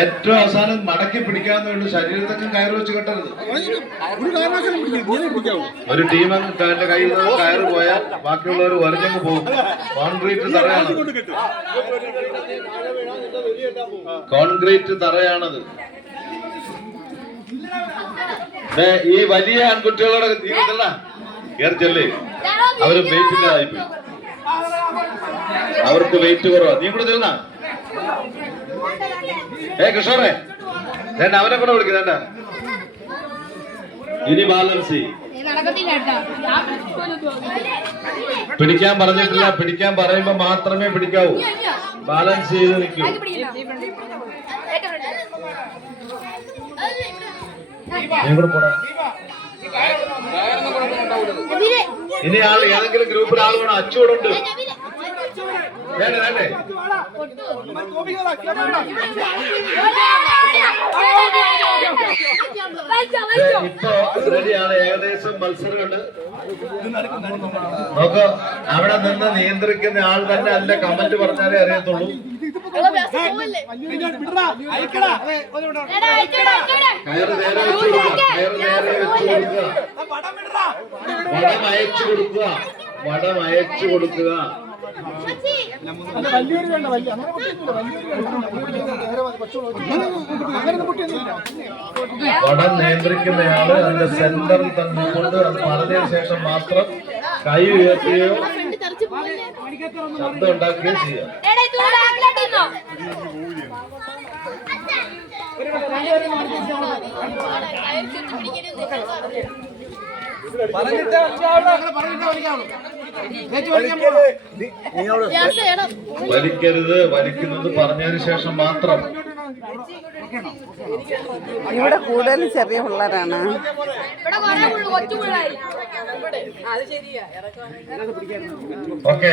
ഏറ്റവും അവസാനം മടക്കി പിടിക്കാന്ന് വേണ്ടി ശരീരത്തൊക്കെ കയറി വെച്ച് കെട്ടരുത്. ഒരു ടീം എന്റെ കയ്യിൽ നിന്ന് കയറ് പോയാൽ ബാക്കിയുള്ളവർ വരഞ്ഞങ്ങ് പോകും. കോൺക്രീറ്റ് തറയാണ്. കോൺക്രീറ്റ് തറയാണത്. ഈ വലിയ ആൺകുട്ടികളോടൊക്കെ തീരത്തല്ല കേറിച്ചല്ലേ അവർ വെയിറ്റ് ഇല്ലാതായിപ്പോയി. അവർക്ക് വെയിറ്റ് കുറവാ. നീ കൂടെ തരുന്ന ഏ കൃഷ്ണറെ വേണ്ട അവനെ കൂടെ വിളിക്കുന്നേണ്ട ഇനി ബാലൻസ്. പിടിക്കാൻ പറഞ്ഞിട്ടില്ല പിടിക്കാൻ പറയുമ്പോ മാത്രമേ പിടിക്കാവൂ. ബാലൻസ് ചെയ്ത് നിൽക്കൂ. ഇനി ആൾ ഏതെങ്കിലും ഗ്രൂപ്പിൽ ആൾ വേണം. അച്ചൂടെ ഉണ്ട് നബീലെ. വേണ്ടേ വേണ്ടേ വലിച്ചോ, ദേ, വലിച്ചോ. ഇപ്പൊ റെഡിയാണ്. ഏകദേശം മത്സരമുണ്ട്. നോക്ക് അവിടെ നിന്ന് നിയന്ത്രിക്കുന്ന ആൾ തന്നെ അതിന്റെ കമന്റ് പറഞ്ഞാലേ അറിയത്തുള്ളൂ. വടം അയച്ചു കൊടുക്കുക. വടം അയച്ചു കൊടുക്കുക. വലിയൊരു വേണ്ട വലിയ അങ്ങനെ പൊട്ടിയൊന്നുമില്ല വലിയൊരു വേണ്ട. അങ്ങനെ പൊട്ടിയൊന്നുമില്ല വടം നിയന്ത്രിക്കുന്നയാൾ അതിന്റെ സെന്ററിൽ തന്നെ കൊണ്ട് അത് പറഞ്ഞതിന് ശേഷം മാത്രം കൈ ഉയർത്തുകയോ? ശബ്ദം ഉണ്ടാക്കുകയോ ചെയ്യാം എടാ, വലിക്കരുത് വലിക്കുന്നത് പറഞ്ഞതിന് ശേഷം മാത്രം. ഇവിടെ കൂടുതലും ചെറിയ പിള്ളേരാണ്. ഓക്കെ.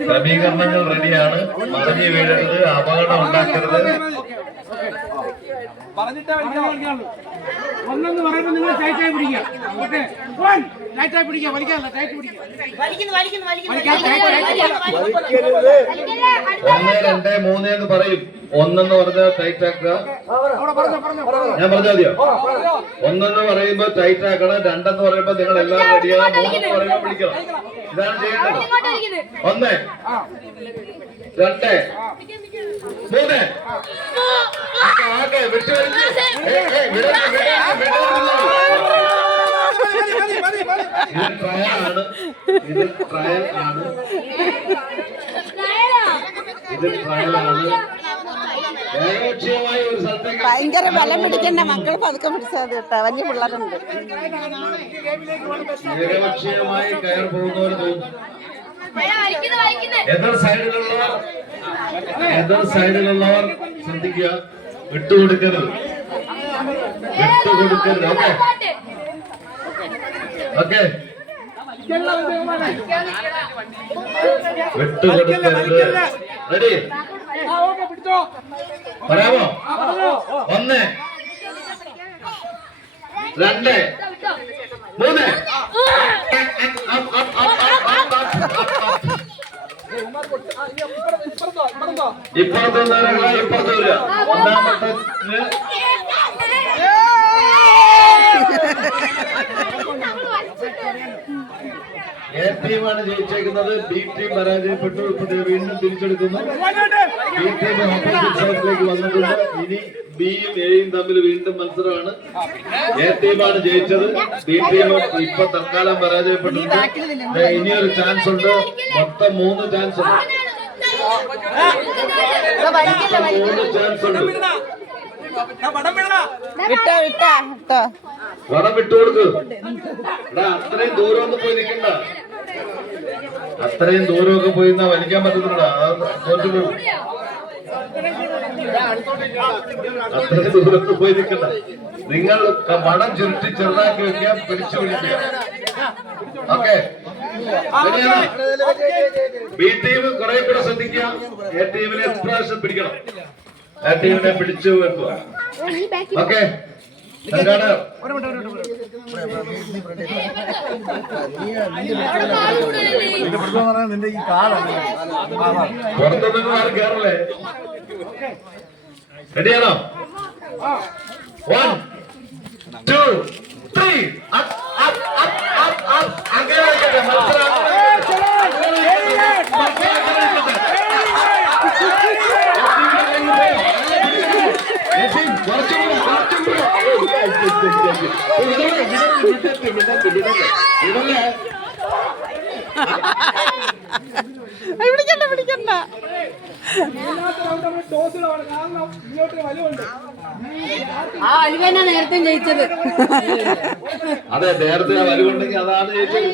ക്രമീകരണങ്ങൾ റെഡിയാണ്. മറിഞ്ഞു വീഴരുത് അപകടം ഉണ്ടാക്കരുത്. ഒന്നെന്ന് പറയുമ്പോൾ നിങ്ങൾ ടൈറ്റായി പിടിക്കുക. ഓക്കെ? വൺ ടൈറ്റായി പിടിക്കുക. വലിക്കാനല്ല ടൈറ്റ് പിടിക്കുക. രണ്ട് മൂന്ന് എന്ന് പറയും. ഒന്നെന്ന് പറഞ്ഞാൽ ടൈറ്റ് ആക്കുക. ഞാൻ പറഞ്ഞാൽ മതിയോ? ഒന്നെന്ന് പറയുമ്പോ ടൈറ്റ് ആക്കണം രണ്ടെന്ന് പറയുമ്പോ നിങ്ങൾ എല്ലാവരും റെഡിയാണ് മൂന്നെന്ന് പറയുമ്പോ പിടിക്കണം ഇതാണ് ചെയ്യേണ്ടത്. ഒന്ന് രണ്ട് മൂന്ന്. ആകെ വിട്ടു. ഇത് ട്രയൽ ആണ്. ഇത് ട്രയൽ ആണ്. ഇത് ഭയങ്കര ബലം പിടിക്കണ്ട മക്കൾ പതുക്കെ പിടിച്ചാൽ കേട്ടോ വലിയ പിള്ളേരുണ്ട്. എതിർ സൈഡിലുള്ളവർ എതിർ സൈഡിലുള്ളവർ ശ്രദ്ധിക്കുക. വിട്ടുകൊടുക്കരുത്. വിട്ടുകൊടുക്കരുത്. ഓക്കെ. ഓക്കെ. റെഡി പറയാമോ ഒന്ന് രണ്ട്. മൂന്ന്. ഇപ്പുറത്ത് ഇപ്പുറത്ത് ഒന്നാമത്തെ എ ടീമാണ് ജയിച്ചേക്കുന്നത്. ബി ടീം പരാജയപ്പെട്ടു. ഇപ്പൊ വീണ്ടും തിരിച്ചെടുക്കുന്നു. ബി ടീം ഓപ്പോസിറ്റ് വന്നിട്ടുണ്ട്. ഇനി ബിയും എയും തമ്മിൽ വീണ്ടും മത്സരമാണ്. എ ടീമാണ് ജയിച്ചത്. ബി ടീം ഇപ്പൊ തൽക്കാലം പരാജയപ്പെട്ടിട്ടുണ്ട്. ഇനിയൊരു ചാൻസ് ഉണ്ട്. മൊത്തം മൂന്ന് ചാൻസ് ഉണ്ട്. മൂന്ന് ചാൻസ് ഉണ്ട്. വിട്ടോ വിട്ടോ വിട്ടോ. വടം വിട്ടു കൊടുക്ക്. അത്രയും ദൂരം ഒന്നും പോയി നിൽക്കണ്ട. അത്രയും ദൂരമൊക്കെ പോയി എന്നാ വലിക്കാൻ പറ്റുന്നില്ല അത്രയും ദൂരത്ത് പോയി നിൽക്കണ്ട. നിങ്ങൾ പണം ചുരുട്ടി ചെറുതാക്കി വെക്കാൻ പിടിച്ചു പിടിക്കുക. ഓക്കെ. ബി ടീം കുറെ കൂടെ ശ്രദ്ധിക്കുക. എ ടീമിനെ പ്രാവശ്യം പിടിക്കണം. എ ടീമിനെ പിടിച്ചു വെക്കുക. ഓക്കെ. നിന്റെ ഈ കാലാണ് പുറത്തുനിന്ന് ആരും കയറല്ലേ റെഡിയാണോ വൺ ടു ത്രീ അങ്ങനെ. മത്സരം പിടിക്കണ്ട പിടിക്കണ്ട ആ അലുവന നേരത്തെ ജയിച്ചത്. അതെ നേരത്തെ ആ വലുവുണ്ടെങ്കിൽ അതാണ് ഏറ്റവും